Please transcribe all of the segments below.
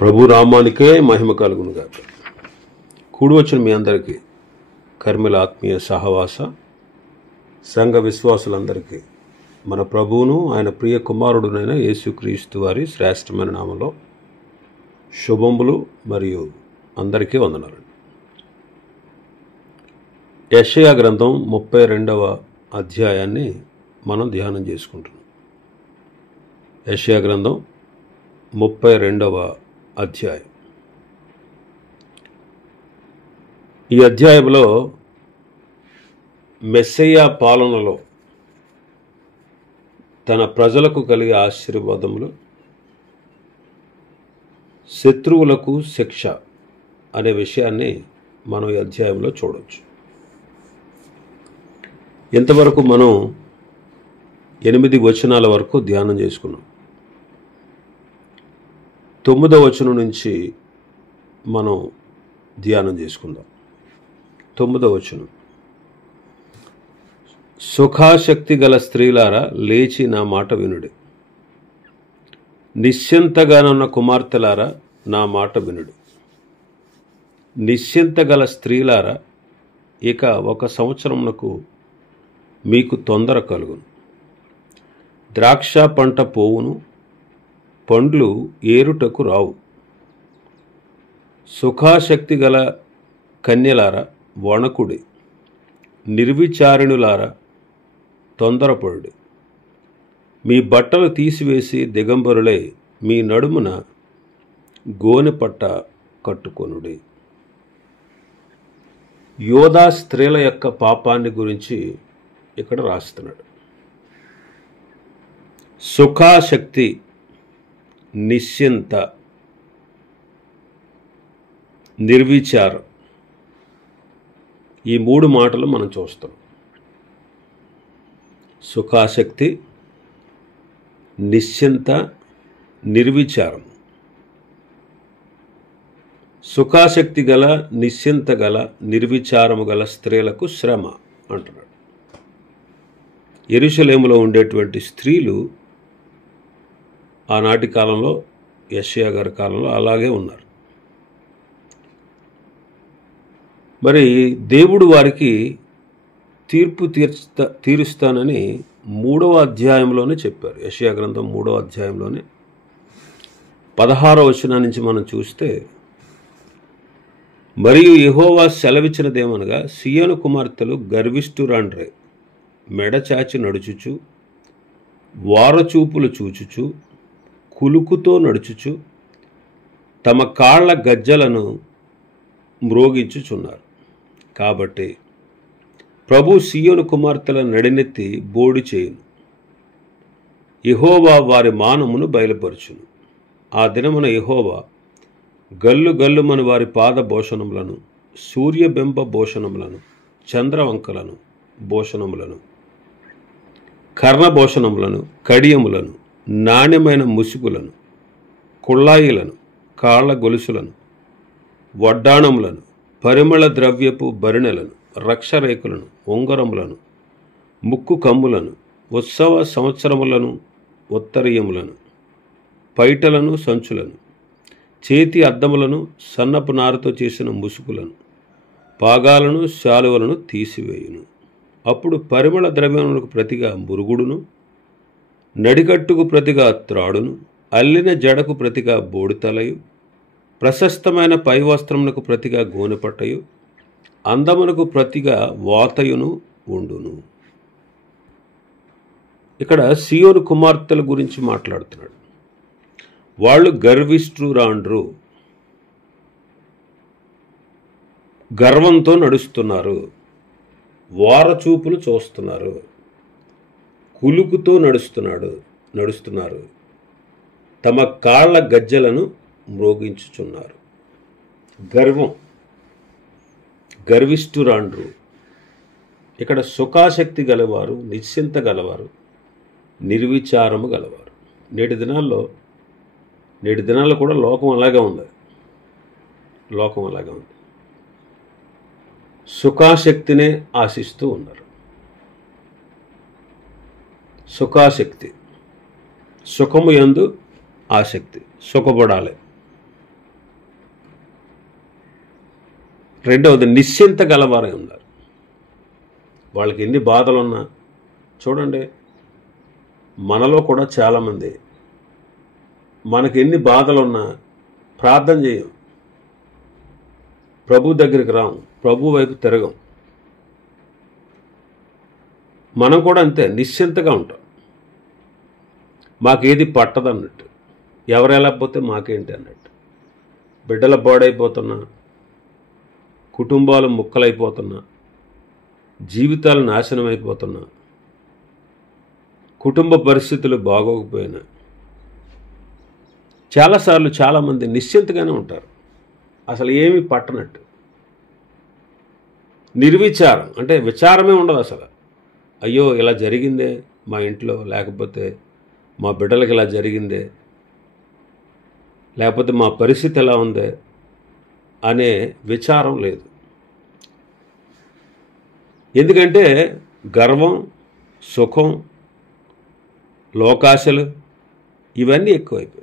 ప్రభు నామానికే మహిమ కలుగునుగాక. కూడి వచ్చిన మీ అందరికీ కర్మిల ఆత్మీయ సహవాస సంఘ విశ్వాసులందరికీ మన ప్రభువును ఆయన ప్రియ కుమారుడునైన యేసుక్రీస్తు వారి శ్రేష్టమైన నామంలో శుభములు మరియు అందరికీ వందనాలు. యెషయా గ్రంథం 32వ అధ్యాయాన్ని మనం ధ్యానం చేసుకుంటున్నాం. యెషయా గ్రంథం 32వ అధ్యాయం. ఈ అధ్యాయంలో మెస్సయ్యా పాలనలో తన ప్రజలకు కలిగే ఆశీర్వాదములు, శత్రువులకు శిక్ష అనే విషయాన్ని మనం ఈ అధ్యాయంలో చూడవచ్చు. ఇంతవరకు మనం 8 వచనాల వరకు ధ్యానం చేసుకున్నాం. 9వ వచనం నుంచి మనం ధ్యానం చేసుకుందాం. 9వ వచనం. సుఖాశక్తి గల స్త్రీలారా లేచి నా మాట వినుడి, నిశ్చింతగానున్న కుమార్తెలారా నా మాట వినుడి. నిశ్చింత గల స్త్రీలారా, ఇక 1 సంవత్సరమునకు మీకు తొందర కలుగును. ద్రాక్ష పంట పోవును, పండ్లు ఏరుటకు రావు. సుఖాశక్తి గల కన్యలారా వణకుడి, నిర్విచారిణులారా తొందరపడుడి. మీ బట్టలు తీసివేసి దిగంబరులై మీ నడుమున గోనె పట్ట కట్టుకొనుడి. యోధా స్త్రీల యొక్క పాపాన్ని గురించి ఇక్కడ రాస్తున్నాడు. సుఖాశక్తి, నిశ్చింత, నిర్విచారం, ఈ 3 మాటలు మనం చూస్తాం. సుఖాశక్తి, నిశ్చింత, నిర్విచారం. సుఖాశక్తి గల, నిశ్చింత గల, నిర్విచారము గల స్త్రీలకు శ్రమ అంటున్నాడు. యెరూషలేములో ఉండేటువంటి స్త్రీలు ఆనాటి కాలంలో, యెషయా గారి కాలంలో అలాగే ఉన్నారు. మరి దేవుడు వారికి తీర్పు తీరుస్తానని 3వ అధ్యాయంలోనే చెప్పారు. యెషయా గ్రంథం 3వ అధ్యాయంలోనే 16వ వచనం నుంచి మనం చూస్తే, మరియు యెహోవా సెలవిచ్చినదేమనగా, సియోను కుమార్తెలు గర్విష్ఠురాండ్రై మెడచాచి నడుచుచు, వారచూపులు చూచుచు, కులుకుతో నడుచుచు, తమ కాళ్ల గజ్జలను మ్రోగించుచున్నారు. కాబట్టి ప్రభు సియోను కుమార్తెల నడినెత్తి బోడి చేయును, యెహోవా వారి మానమును బయలుపరచును. ఆ దినమున యెహోవా గల్లు గల్లుమని వారి పాద భూషణములను, సూర్యబింబ భూషణములను, చంద్రవంకలను భూషణములను, కర్ణభూషణములను, కడియములను, నాణ్యమైన ముసుగులను, కుళ్ళాయిలను, కాళ్ల గొలుసులను, వడ్డాణములను, పరిమళ ద్రవ్యపు బరిణెలను, రక్షరేకులను, ఉంగరములను, ముక్కు కమ్ములను, ఉత్సవ సంవత్సరములను, ఉత్తరీయములను, పైటలను, సంచులను, చేతి అద్దములను, సన్నపు నారుతో చేసిన ముసుగులను, పాగాలను, శాలువలను తీసివేయును. అప్పుడు పరిమళ ద్రవ్యములకు ప్రతిగా మురుగుడును, నడికట్టుకు ప్రతిగా త్రాడును, అల్లిన జడకు ప్రతిగా బోడితలయు, ప్రశస్తమైన పైవస్త్రమునకు ప్రతిగా గోనెపట్టయు, అందమునకు ప్రతిగా వాతయును ఉండును. ఇక్కడ సియోను కుమార్తెల గురించి మాట్లాడుతున్నాడు. వాళ్ళు గర్విష్ఠురాండ్రు, గర్వంతో నడుస్తున్నారు, వారచూపులు చూస్తున్నారు, కులుకుతో నడుస్తున్నారు, తమ కాళ్ల గజ్జలను మ్రోగించుచున్నారు. గర్వం, గర్విష్ఠురాండ్రు. ఇక్కడ సుఖాశక్తి గలవారు, నిశ్చింత గలవారు, నిర్విచారము గలవారు. నేటి దినాల్లో కూడా లోకం అలాగే ఉంది. సుఖాశక్తినే ఆశిస్తూ ఉన్నారు. సుఖాశక్తి, సుఖము యందు ఆసక్తి, సుఖపడాలి, రెండవది నిశ్చింత గలవారై ఉన్నారు. వాళ్ళకి ఎన్ని బాధలున్నా చూడండి, మనలో కూడా చాలామంది మనకి ఎన్ని బాధలున్నా ప్రార్థన చేయం, ప్రభు దగ్గరికి రాం, ప్రభు వైపు తిరగం. మనం కూడా అంతే, నిశ్చింతగా ఉంటాం. మాకేది పట్టదన్నట్టు, ఎవరు వెళ్ళకపోతే మాకేంటి అన్నట్టు. బిడ్డల పాడైపోతున్నా, కుటుంబాలు ముక్కలైపోతున్నా, జీవితాలు నాశనం అయిపోతున్నా, కుటుంబ పరిస్థితులు బాగోకపోయినా చాలాసార్లు చాలామంది నిశ్చింతగానే ఉంటారు, అసలు ఏమీ పట్టనట్టు. నిర్విచారం అంటే విచారమే ఉండదు అసలు. అయ్యో ఇలా జరిగిందే మా ఇంట్లో, లేకపోతే మా బిడ్డలకి ఇలా జరిగిందే, లేకపోతే మా పరిస్థితి ఎలా ఉందే అనే విచారం లేదు. ఎందుకంటే గర్వం, సుఖం, లోకాశలు ఇవన్నీ ఎక్కువైపోయాయి.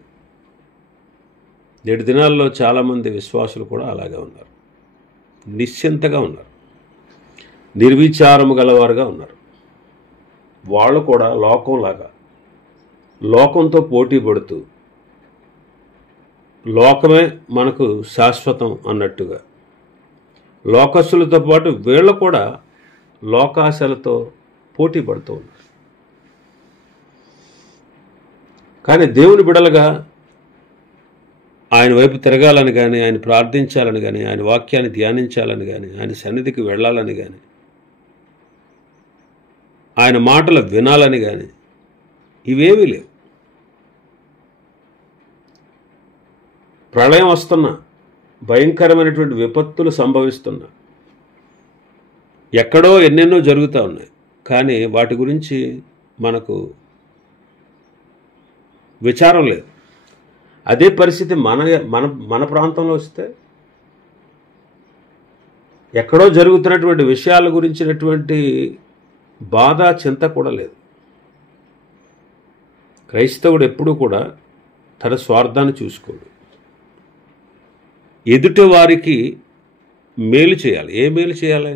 నేటి దినాల్లో చాలామంది విశ్వాసులు కూడా అలాగే ఉన్నారు, నిశ్చింతగా ఉన్నారు, నిర్విచారము గలవారుగా ఉన్నారు. వాళ్ళు కూడా లోకంలాగా, లోకంతో పోటీ పడుతూ లోకమే మనకు శాశ్వతం అన్నట్టుగా, లోకస్తులతో పాటు వీళ్ళు కూడా లోకాశలతో పోటీ పడుతూ ఉన్నారు. కానీ దేవుని బిడలుగా ఆయన వైపు తిరగాలని కానీ, ఆయన ప్రార్థించాలని కానీ, ఆయన వాక్యాన్ని ధ్యానించాలని కానీ, ఆయన సన్నిధికి వెళ్ళాలని కానీ, ఆయన మాటలు వినాలని కానీ ఇవేమీ లేవు. ప్రళయం వస్తున్నా, భయంకరమైనటువంటి విపత్తులు సంభవిస్తున్నా, ఎక్కడో ఎన్నెన్నో జరుగుతూ ఉన్నాయి, కానీ వాటి గురించి మనకు విచారం లేదు. అదే పరిస్థితి మన మన మన ప్రాంతంలో వస్తే ఎక్కడో జరుగుతున్నటువంటి విషయాల గురించినటువంటి బాధ, చింత కూడా లేదు. క్రైస్తవుడు ఎప్పుడూ కూడా తన స్వార్థాన్ని చూసుకోడు, ఎదుటి వారికి మేలు చేయాలి. ఏ మేలు చేయాలి?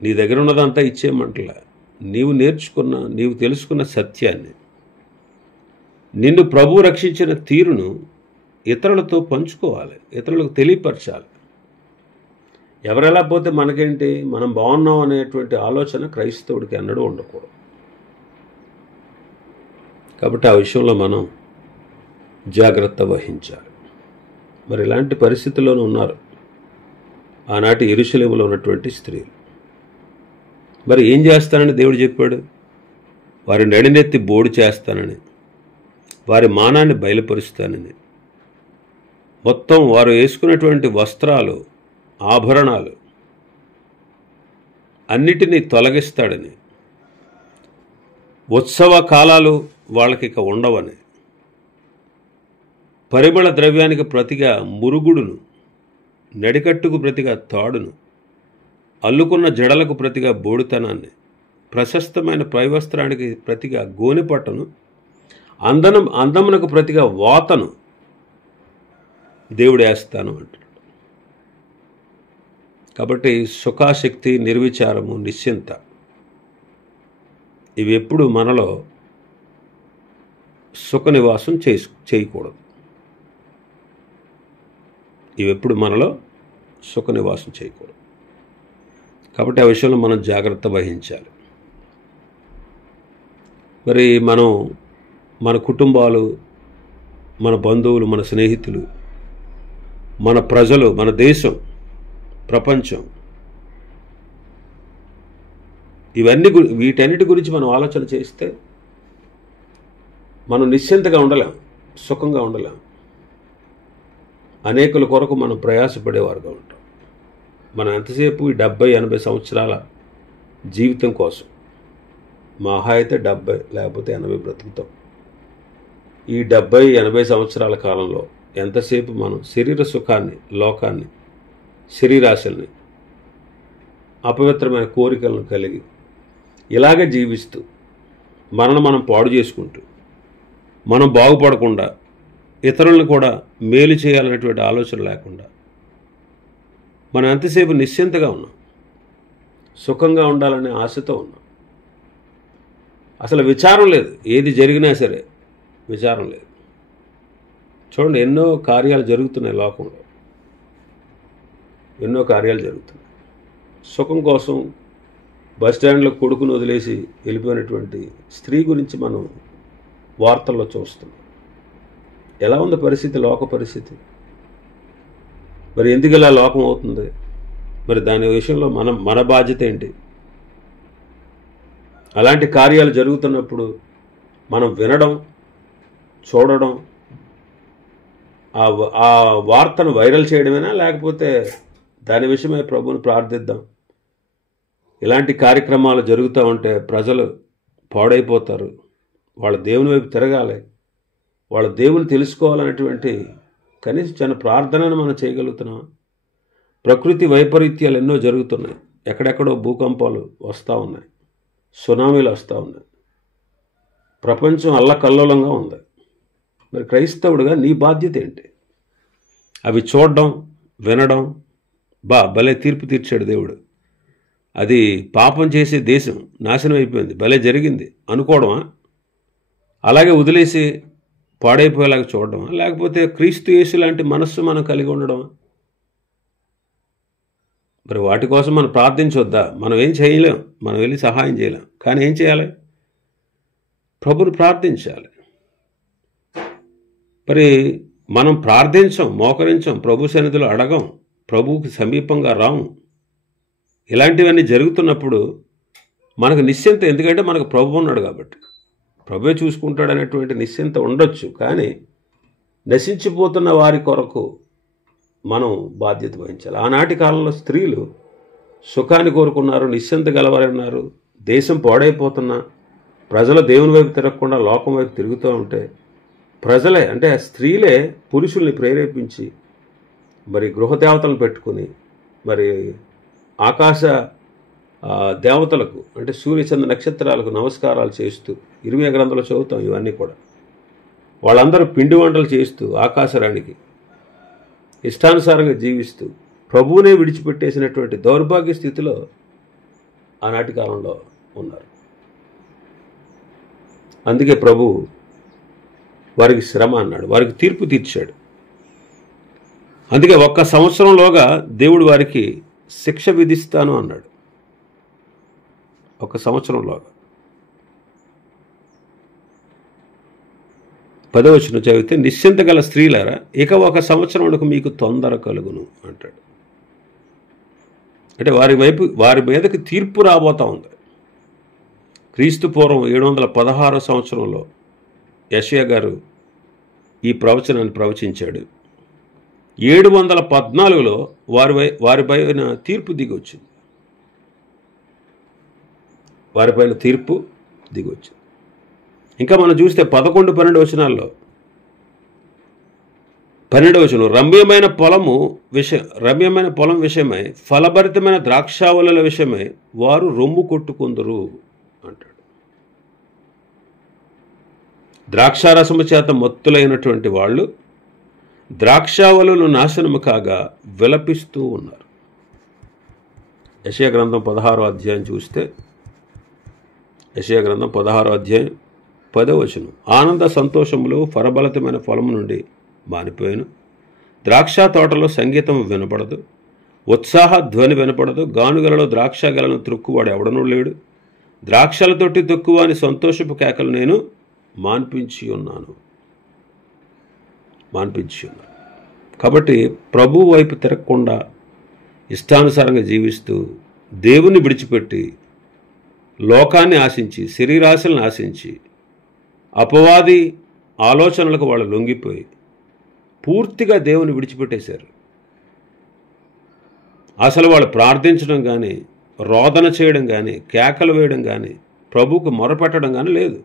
నీ దగ్గర ఉన్నదంతా ఇచ్చేయమంటలే, నీవు నేర్చుకున్న, నీవు తెలుసుకున్న సత్యాన్ని, నిన్ను ప్రభు రక్షించిన తీరును ఇతరులతో పంచుకోవాలి, ఇతరులకు తెలియపరచాలి. ఎవరెలా పోతే మనకేంటి, మనం బాగున్నాం అనేటువంటి ఆలోచన క్రైస్తవుడికి అన్నడూ ఉండకూడదు. కాబట్టి ఆ విషయంలో మనం జాగ్రత్త వహించాలి. మరి ఇలాంటి పరిస్థితుల్లోనూ ఉన్నారు ఆనాటి యెరూషలేములో ఉన్నటువంటి స్త్రీలు. మరి ఏం చేస్తానని దేవుడు చెప్పాడు? వారి నడినెత్తి బోడు చేస్తానని, వారి మానాన్ని బయలుపరుస్తానని, మొత్తం వారు వేసుకున్నటువంటి వస్త్రాలు, ఆభరణాలు అన్నిటినీ తొలగిస్తాడని, ఉత్సవ కాలాలు వాళ్ళకి ఇక ఉండవని, పరిమళ ద్రవ్యానికి ప్రతిగా మురుగుడును, నడికట్టుకు ప్రతిగా తాడును, అల్లుకున్న జడలకు ప్రతిగా బోడుతనాన్ని, ప్రశస్తమైన పైవస్త్రానికి ప్రతిగా గోనెపట్టను, అందమునకు ప్రతిగా వాతను దేవుడు వేస్తాను అంటున్నాడు. కాబట్టి సుఖాశక్తి, నిర్విచారము, నిశ్చింత ఇవి ఎప్పుడు మనలో సుఖ నివాసం చేయకూడదు. ఇవి ఎప్పుడు మనలో సుఖ నివాసం చేయకూడదు. కాబట్టి ఆ విషయంలో మనం జాగ్రత్త వహించాలి. మరి మనం మన కుటుంబాలు, మన బంధువులు, మన స్నేహితులు, మన ప్రజలు, మన దేశం, ప్రపంచం, వీటన్నిటి గురించి మనం ఆలోచన చేస్తే మనం నిశ్చింతగా ఉండలేం, సుఖంగా ఉండలేం. అనేకుల కొరకు మనం ప్రయాసపడేవారుగా ఉంటాం. మనం ఎంతసేపు ఈ 70-80 సంవత్సరాల జీవితం కోసం, మహా అయితే 70 లేకపోతే 80 బ్రతుకుతాం. ఈ 70-80 సంవత్సరాల కాలంలో ఎంతసేపు మనం శరీర సుఖాన్ని, లోకాన్ని, శరీరాశల్ని, అపవిత్రమైన కోరికలను కలిగి ఇలాగే జీవిస్తూ మనల్ని మనం పాడు చేసుకుంటూ, మనం బాగుపడకుండా, ఇతరులను కూడా మేలు చేయాలనేటువంటి ఆలోచన లేకుండా మనం ఎంతసేపు నిశ్చింతగా ఉన్నాం, సుఖంగా ఉండాలనే ఆశతో ఉన్నాం. అసలు విచారం లేదు, ఏది జరిగినా సరే విచారం లేదు. చూడండి, ఎన్నో కార్యాలు జరుగుతున్నాయి లోకంలో, ఎన్నో కార్యాలు జరుగుతున్నాయి. సుఖం కోసం బస్ స్టాండ్లో కొడుకును వదిలేసి వెళ్ళిపోయినటువంటి స్త్రీ గురించి మనం వార్తల్లో చూస్తున్నాం. ఎలా ఉంది పరిస్థితి, లోక పరిస్థితి? మరి ఎందుకు ఇలా లోకం అవుతుంది? మరి దాని విషయంలో మన బాధ్యత ఏంటి? అలాంటి కార్యాలు జరుగుతున్నప్పుడు మనం వినడం, చూడడం, ఆ వార్తను వైరల్ చేయడమేనా, లేకపోతే దాని విషయమై ప్రభువుని ప్రార్థిద్దాం? ఇలాంటి కార్యక్రమాలు జరుగుతూ ఉంటే ప్రజలు పాడైపోతారు, వాళ్ళ దేవుని వైపు తిరగాలి, వాళ్ళ దేవుని తెలుసుకోవాలనేటువంటి కనీసం చిన్న ప్రార్థనను మనం చేయగలుగుతున్నాం. ప్రకృతి వైపరీత్యాలు ఎన్నో జరుగుతున్నాయి, ఎక్కడెక్కడో భూకంపాలు వస్తూ ఉన్నాయి, సునామీలు వస్తూ ఉన్నాయి, ప్రపంచం అల్లకల్లోలంగా ఉంది. మరి క్రైస్తవుడిగా నీ బాధ్యత ఏంటి? అవి చూడడం, వినడం, భలే తీర్పు తీర్చాడు దేవుడు, అది పాపం చేసే దేశం నాశనం అయిపోయింది, భలే జరిగింది అనుకోవడమా? అలాగే వదిలేసి పాడైపోయేలాగా చూడడమా? లేకపోతే క్రీస్తు యేసు లాంటి మనస్సు మనం కలిగి ఉండడమా? మరి వాటి కోసం మనం ప్రార్థించొద్దా? మనం ఏం చేయలేం, మనం వెళ్ళి సహాయం చేయలేం, కానీ ఏం చేయాలి? ప్రభుని ప్రార్థించాలి. మరి మనం ప్రార్థించం, మోకరించం, ప్రభు సన్నిధిలో అడగం, ప్రభువుకి సమీపంగా రాము. ఇలాంటివన్నీ జరుగుతున్నప్పుడు మనకు నిశ్చింత, ఎందుకంటే మనకు ప్రభు ఉన్నాడు కాబట్టి, ప్రభువే చూసుకుంటాడు అనేటువంటి నిశ్చింత ఉండొచ్చు. కానీ నశించిపోతున్న వారి కొరకు మనం బాధ్యత వహించాలి. ఆనాటి కాలంలో స్త్రీలు సుఖాన్ని కోరుకున్నారు, నిశ్చింత గలవారన్నారు. దేశం పాడైపోతున్నా ప్రజలు దేవుని వైపు తిరగకుండా లోకం వైపు తిరుగుతూ ఉంటే ప్రజలే, అంటే స్త్రీలే పురుషుల్ని ప్రేరేపించి మరి గృహదేవతలను పెట్టుకుని మరి ఆకాశ దేవతలకు, అంటే సూర్యచంద్ర నక్షత్రాలకు నమస్కారాలు చేస్తూ, ఇర్మీయా గ్రంథంలో చదువుతాం ఇవన్నీ కూడా. వాళ్ళందరూ పిండి వంటలు చేస్తూ ఆకాశరాణికి ఇష్టానుసారంగా జీవిస్తూ ప్రభువునే విడిచిపెట్టేసినటువంటి దౌర్భాగ్య స్థితిలో ఆనాటి కాలంలో ఉన్నారు. అందుకే ప్రభు వారికి శ్రమ అన్నాడు, వారికి తీర్పు తీర్చాడు. అందుకే 1 సంవత్సరంలోగా దేవుడు వారికి శిక్ష విధిస్తాను అన్నాడు. 1 సంవత్సరంలోగా. 10వ వచనం చదివితే, నిశ్చింత గల స్త్రీలారా, ఇక 1 సంవత్సరమునకు మీకు తొందర కలుగును అంటాడు. అంటే వారి మీదకి తీర్పు రాబోతా ఉంది. క్రీస్తు పూర్వం 716 సంవత్సరంలో యెషయా గారు ఈ ప్రవచనాన్ని ప్రవచించాడు. 714లో వారిపైన తీర్పు దిగి వచ్చింది. వారిపైన తీర్పు దిగి వచ్చింది. ఇంకా మనం చూస్తే 11, 12 వచనాల్లో 12వ వచనం, రమ్యమైన పొలం విషయమై ఫలభరితమైన ద్రాక్షావళుల విషయమై వారు రొమ్ము కొట్టుకుందరు అంటాడు. ద్రాక్షారసము చేత మత్తులైనటువంటి వాళ్ళు ద్రాక్షావళులు నాశనము కాగా విలపిస్తూ ఉన్నారు. యెషయా గ్రంథం 16వ అధ్యాయం చూస్తే, యెషయా గ్రంథం 16వ అధ్యాయం 10వ వచనం, ఆనంద సంతోషములు ఫలభరితమైన ఫలము నుండి మానిపోయాను, ద్రాక్ష తోటలో సంగీతం వినపడదు, ఉత్సాహ ధ్వని వినపడదు, గానుగలలో ద్రాక్ష గలను త్రొక్కువాడు ఎవడనూ లేడు, ద్రాక్షల తొట్టి తొక్కువ అని సంతోషపు కేకలు నేను మాన్పించి ఉన్నాను. కాబట్టి ప్రభు వైపు తిరగకుండా ఇష్టానుసారంగా జీవిస్తూ దేవుని విడిచిపెట్టి లోకాన్ని ఆశించి, శరీరాశలను ఆశించి, అపవాది ఆలోచనలకు వాళ్ళు లొంగిపోయి పూర్తిగా దేవుని విడిచిపెట్టేశారు. అసలు వాళ్ళు ప్రార్థించడం కానీ, రోదన చేయడం కానీ, కేకలు వేయడం కానీ, ప్రభువుకు మొరపెట్టడం కానీ లేదు.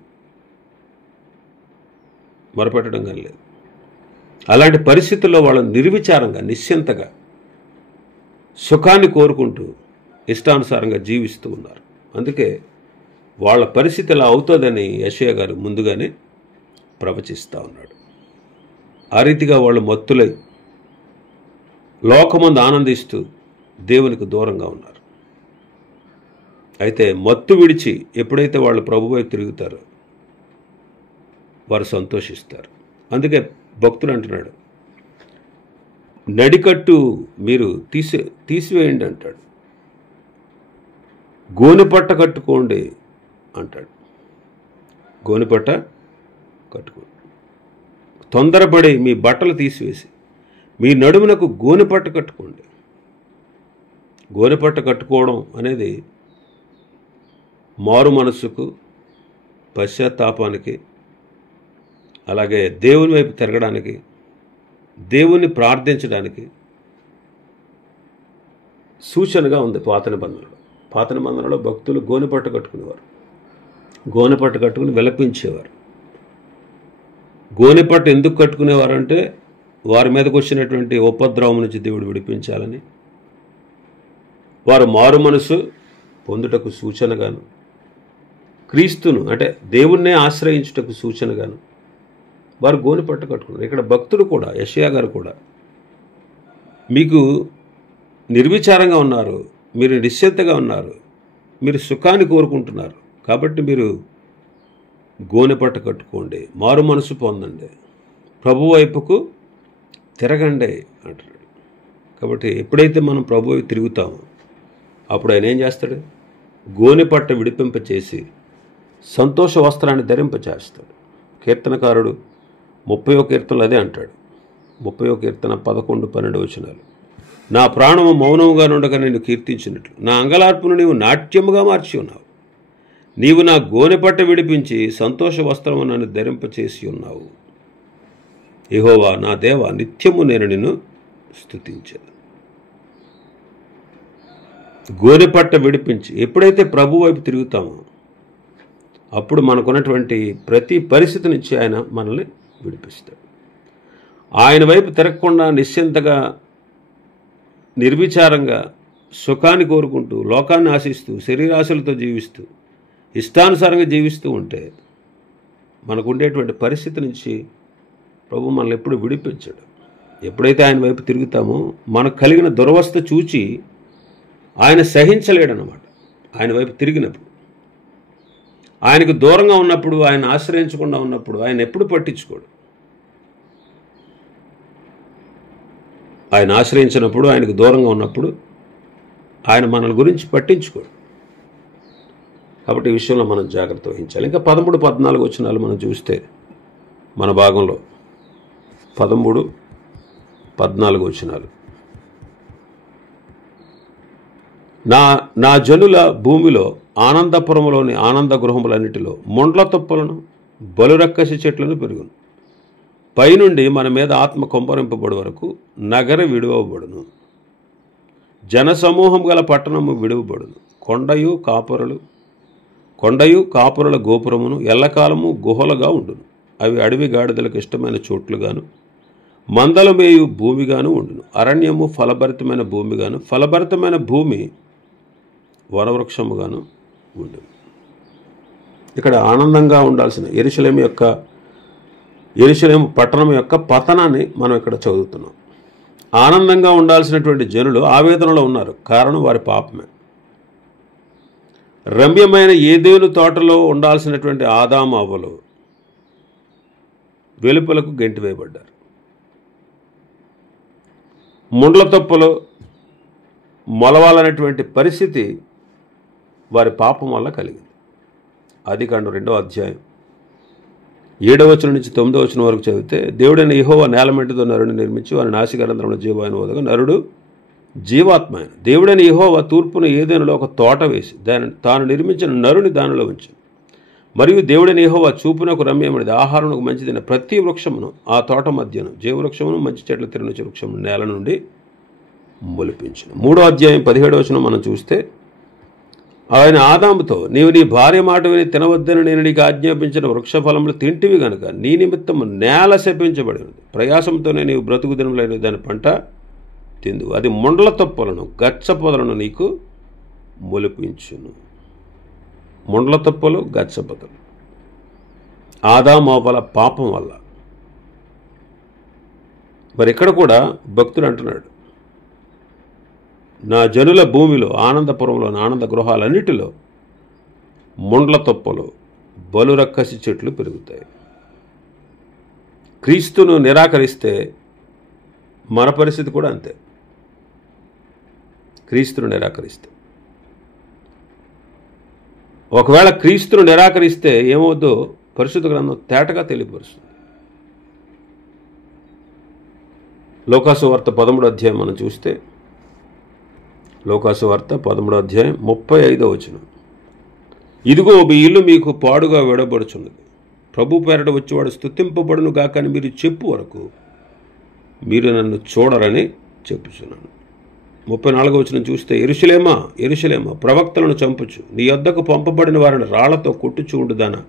అలాంటి పరిస్థితుల్లో వాళ్ళు నిర్విచారంగా, నిశ్చింతగా, సుఖాన్ని కోరుకుంటూ ఇష్టానుసారంగా జీవిస్తూ ఉన్నారు. అందుకే వాళ్ళ పరిస్థితి ఇలా అవుతుందని యెషయా గారు ముందుగానే ప్రవచిస్తూ ఉన్నాడు. ఆ రీతిగా వాళ్ళు మత్తులై లోకమందు ఆనందిస్తూ దేవునికి దూరంగా ఉన్నారు. అయితే మత్తు విడిచి ఎప్పుడైతే వాళ్ళు ప్రభు వైపు తిరుగుతారో వారు సంతోషిస్తారు. అందుకే భక్తుడు అంటున్నాడు, నడికట్టు మీరు తీసివేయండి అంటాడు, గోనెపట్ట కట్టుకోండి అంటాడు. గోనెపట్ట కట్టుకోండి, తొందరపడి మీ బట్టలు తీసివేసి మీ నడుమునకు గోనెపట్ట కట్టుకోండి. గోనెపట్ట కట్టుకోవడం అనేది మారు మనస్సుకు, పశ్చాత్తాపానికి, అలాగే దేవుని వైపు తిరగడానికి, దేవుణ్ణి ప్రార్థించడానికి సూచనగా ఉంది. పాత నిబంధనలో భక్తులు గోనెపట్ట కట్టుకునేవారు, గోనెపట్ట కట్టుకుని విలపించేవారు. గోనెపట్ట ఎందుకు కట్టుకునేవారంటే వారి మీదకు వచ్చినటువంటి ఉపద్రవం నుంచి దేవుడు విడిపించాలని, వారు మారు మనసు పొందుటకు సూచనగాను, క్రీస్తును అంటే దేవుణ్ణే ఆశ్రయించుటకు సూచనగాను వారు గోనెపట్ట కట్టుకున్నారు. ఇక్కడ భక్తుడు కూడా, యెషయా గారు కూడా, మీకు నిర్విచారంగా ఉన్నారు, మీరు నిశ్చింతగా ఉన్నారు, మీరు సుఖాన్ని కోరుకుంటున్నారు, కాబట్టి మీరు గోనెపట్ట కట్టుకోండి, మారు మనసు పొందండి, ప్రభు వైపుకు తిరగండి అంటున్నాడు. కాబట్టి ఎప్పుడైతే మనం ప్రభు వైపు తిరుగుతామో అప్పుడు ఆయన ఏం చేస్తాడు? గోనెపట్ట విడిపింపచేసి సంతోష వస్త్రాన్ని ధరింపచేస్తాడు. కీర్తనకారుడు 30వ కీర్తనలో అదే అంటాడు. 30వ కీర్తన 11, 12 వచనాలు. నా ప్రాణము మౌనముగా నుండగా నిన్ను కీర్తించినట్లు నా అంగలార్పును నీవు నాట్యముగా మార్చి ఉన్నావు. నీవు నా గోనెపట్ట విడిపించి సంతోష వస్త్రము నన్ను ధరింపచేసి ఉన్నావు. యెహోవా నా దేవా, నిత్యము నేను నిన్ను స్తుతించాను. గోనెపట్ట విడిపించి ఎప్పుడైతే ప్రభు వైపు తిరుగుతామో అప్పుడు మనకున్నటువంటి ప్రతి పరిస్థితి నుంచి ఆయన మనల్ని విడిపిస్తాడు. ఆయన వైపు తిరగకుండా నిశ్చింతగా, నిర్విచారంగా, సుఖాన్ని కోరుకుంటూ, లోకాన్ని ఆశిస్తూ, శరీరాశలతో జీవిస్తూ, ఇష్టానుసారంగా జీవిస్తూ ఉంటే మనకు ఉండేటువంటి పరిస్థితి నుంచి ప్రభు మనల్ని ఎప్పుడు విడిపించాడు. ఎప్పుడైతే ఆయన వైపు తిరుగుతామో మనకు కలిగిన దురవస్థ చూచి ఆయన సహించలేడన్నమాట. ఆయన వైపు తిరిగినప్పుడు, ఆయనకు దూరంగా ఉన్నప్పుడు, ఆయన ఆశ్రయించకుండా ఉన్నప్పుడు ఆయన ఎప్పుడు పట్టించుకోడు. ఆయన ఆశ్రయించినప్పుడు, ఆయనకు దూరంగా ఉన్నప్పుడు ఆయన మన గురించి పట్టించుకోడు. కాబట్టి ఈ విషయంలో మనం జాగ్రత్త వహించాలి. ఇంకా 13, 14 వచనాలు మనం చూస్తే మన భాగంలో 13, 14 వచనాలు. నా జనుల భూమిలో ఆనందపురములోని ఆనంద గృహములన్నిటిలో ముండ్ల తుప్పలను, బలురక్కసి చెట్లను పెరుగును. పైనుండి మన మీద ఆత్మ కొంపరింపబడి వరకు నగర విడువబడును. జనసమూహం గల పట్టణము విడువబడును. కొండయు కాపురుల గోపురమును ఎల్లకాలము గుహలుగా ఉండును. అవి అడవి గాడిదలకు ఇష్టమైన చోట్లుగాను, మందల మేయు భూమిగాను ఉండును. అరణ్యము ఫలభరితమైన భూమిగాను, ఫలభరితమైన భూమి వనవృక్షముగాను ఉండును. ఇక్కడ ఆనందంగా ఉండాల్సిన యెరూషలేము పట్టణం యొక్క పతనాన్ని మనం ఇక్కడ చదువుతున్నాం. ఆనందంగా ఉండాల్సినటువంటి జనులు ఆవేదనలో ఉన్నారు. కారణం వారి పాపమే. రమ్యమైన ఏదేను తోటలో ఉండాల్సినటువంటి ఆదాము అవ్వలు వెలుపలకు గెంటివేయబడ్డారు. ముండ్ల తొప్పలో మొలవాలనేటువంటి పరిస్థితి వారి పాపం వల్ల కలిగింది. ఆదికాండం 2వ అధ్యాయం 7వ వచనం నుంచి 9వ వచనం వరకు చదివితే, దేవుడైన యెహోవా నేలమట్టితో నరుడిని నిర్మించి వారి నాసికారంధ్రమున జీవాయన వదగా నరుడు జీవాత్మ ఆయన. దేవుడైన యెహోవా తూర్పున ఏదైనాలో ఒక తోట వేసి తాను నిర్మించిన నరుని దానిలో ఉంచాను. మరియు దేవుడైన యెహోవా చూపునకు రమ్యమైనది, ఆహారమునకు మంచిదైన ప్రతి వృక్షమును ఆ తోట మధ్యను, జీవవృక్షమును మంచి చెట్ల తిరునిచ్చే వృక్షమును నేల నుండి మొలిపించును. 3వ అధ్యాయం 17వ వచనం మనం చూస్తే, ఆయన ఆదాముతో, నీవు నీ భార్య మాట విని తినవద్దని నేను నీకు ఆజ్ఞాపించిన వృక్షఫలములు తింటివి గనుక నీ నిమిత్తము నేల శపించబడినది. ప్రయాసంతోనే నీవు బ్రతుకు దినములైన దాని పంట తిందు. అది ముండ్ల తొప్పలను గచ్చ పొదలను నీకు మొలిపించును. ముండ్ల తొప్పలు, గచ్చ పొదలు ఆదామోవల పాపం వల్ల. మరి ఇక్కడ కూడా భక్తుడు అంటున్నాడు, నా జనుల భూమిలో ఆనందపురంలోని ఆనంద గృహాలన్నిటిలో ముండ్ల తొప్పలు బలురక్కసి చెట్లు పెరుగుతాయి. క్రీస్తును నిరాకరిస్తే మన పరిస్థితి కూడా అంతే. క్రీస్తును నిరాకరిస్తే, ఒకవేళ క్రీస్తును నిరాకరిస్తే ఏమవుద్దో పరిశుద్ధ గ్రంథం తేటగా తెలియపరుస్తుంది. లోకాసు వార్త 13వ అధ్యాయం మనం చూస్తే, లోకాసు వార్త 13వ అధ్యాయం 35వ వచనం, ఇదిగో మీ ఇల్లు మీకు పాడుగా విడబడుచున్నది, ప్రభు పేరట వచ్చేవాడు స్తుతింపబడును గాక అని మీరు చెప్పు వరకు మీరు నన్ను చూడరని చెప్పుచున్నాను. 34వ వచనం చూస్తే, యెరూషలేమా యెరూషలేమా ప్రవక్తలను చంపుచు, నీ యొద్దకు పంపబడిన వారిని రాళ్లతో కొట్టుచు ఉండుదానా,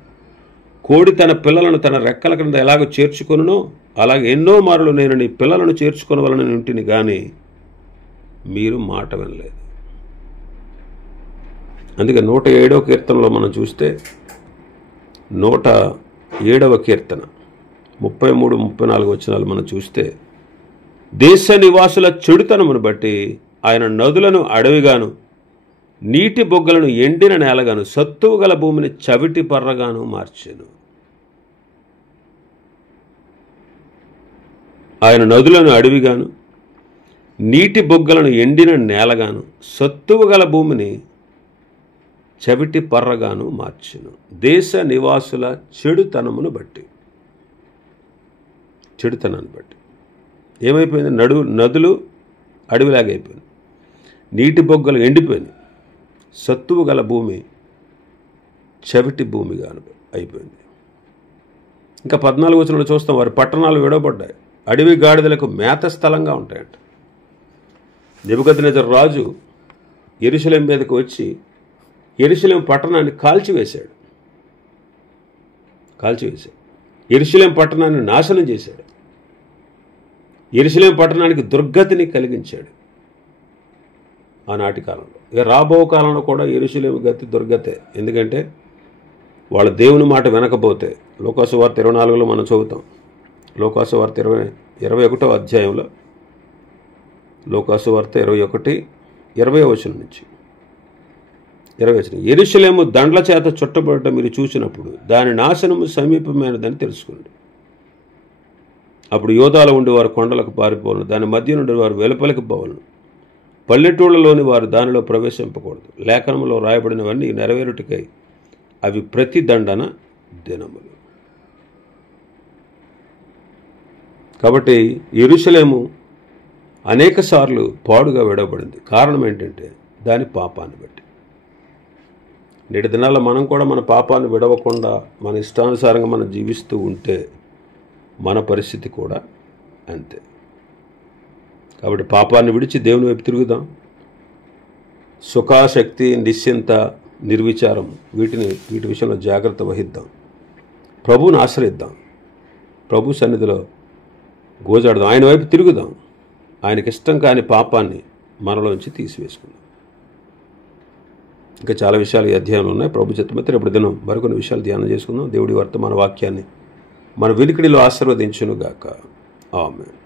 కోడి తన పిల్లలను తన రెక్కల క్రింద ఎలాగ చేర్చుకొనునో అలాగే ఎన్నో మారులు నేను నీ పిల్లలను చేర్చుకొనవలనని ఉంటిని కానీ మీరు మాట వినలేదు. అందుకే 107వ కీర్తనలో మనం చూస్తే, 107వ కీర్తన 33, 34 వచనాలు మనం చూస్తే, దేశ నివాసుల చెడుతనమును బట్టి ఆయన నదులను అడవిగాను నీటి బొగ్గలను ఎండిన నేలగాను సత్తువు గల భూమిని చవిటి పర్రగాను మార్చెను. ఆయన నదులను అడవిగాను నీటి బొగ్గలను ఎండిన నేలగాను సత్తువు గల భూమిని చవిటి పర్రగాను మార్చెను. దేశ నివాసుల చెడుతనమును బట్టి, చెడుతనాన్ని బట్టి ఏమైపోయింది? నదులు అడవిలాగైపోయింది, నీటి బొగ్గలు ఎండిపోయింది, సత్తువు గల భూమి చవిటి భూమిగా అయిపోయింది. ఇంకా 14వ వచనంలో చూస్తాం, వారి పట్టణాలు విడవబడ్డాయి, అడవి గాడిదలకు మేత స్థలంగా ఉంటాయంట. నెబుకద్నెజరు రాజు యెరూషలేము మీదకు వచ్చి యెరూషలేము పట్టణాన్ని కాల్చివేశాడు. యెరూషలేము పట్టణాన్ని నాశనం చేశాడు. యెరూషలేము పట్టణానికి దుర్గతిని కలిగించాడు ఆనాటి కాలంలో. ఇక రాబో కాలంలో కూడా యెరూషలేము గతి దుర్గతే. ఎందుకంటే వాళ్ళ దేవుని మాట వినకపోతే, లోకాసు వార్త 24లో మనం చదువుతాం. లోకాసు వార్త 21వ అధ్యాయంలో, లోకాసు వార్త 21:20 వచనం నుంచి 20 వచనం, యెరూషలేము దండ్ల చేత చుట్టబడటం మీరు చూసినప్పుడు దాని నాశనము సమీపమైనదని తెలుసుకోండి. అప్పుడు యోధాలో ఉండి వారు కొండలకు పారిపోవలను, దాని మధ్య నుండి వారు వెలుపలికి పోవలను, పల్లెటూళ్ళలోని వారు దానిలో ప్రవేశింపకూడదు. లేఖనంలో రాయబడినవన్నీ నెరవేరుటకై అవి ప్రతి దండన దినములు. కాబట్టి యెరూషలేము అనేక సార్లు పాడుగా విడవబడింది. కారణం ఏంటంటే దాని పాపాన్ని బట్టి. నేటి దినాల్లో మనం కూడా మన పాపాన్ని విడవకుండా మన ఇష్టానుసారంగా మనం జీవిస్తూ ఉంటే మన పరిస్థితి కూడా అంతే. కాబట్టి పాపాన్ని విడిచి దేవుని వైపు తిరుగుదాం. సుఖాశక్తి, నిశ్చింత, నిర్విచారం వీటి విషయంలో జాగ్రత్త వహిద్దాం. ప్రభువుని ఆశ్రయిద్దాం. ప్రభు సన్నిధిలో గోజాడదాం. ఆయన వైపు తిరుగుదాం. ఆయనకి ఇష్టం కాని పాపాన్ని మనలోంచి తీసివేసుకుందాం. ఇంకా చాలా విషయాలు ఈ అధ్యాయంలో ఉన్నాయి. ప్రభు చిత్తమైతే రేపటి దినం మరికొన్ని విషయాలు ధ్యానం చేసుకుందాం. దేవుడి వర్తమాన వాక్యాన్ని మన వినికిడిలో ఆశీర్వదించును గాక. ఆమేన్.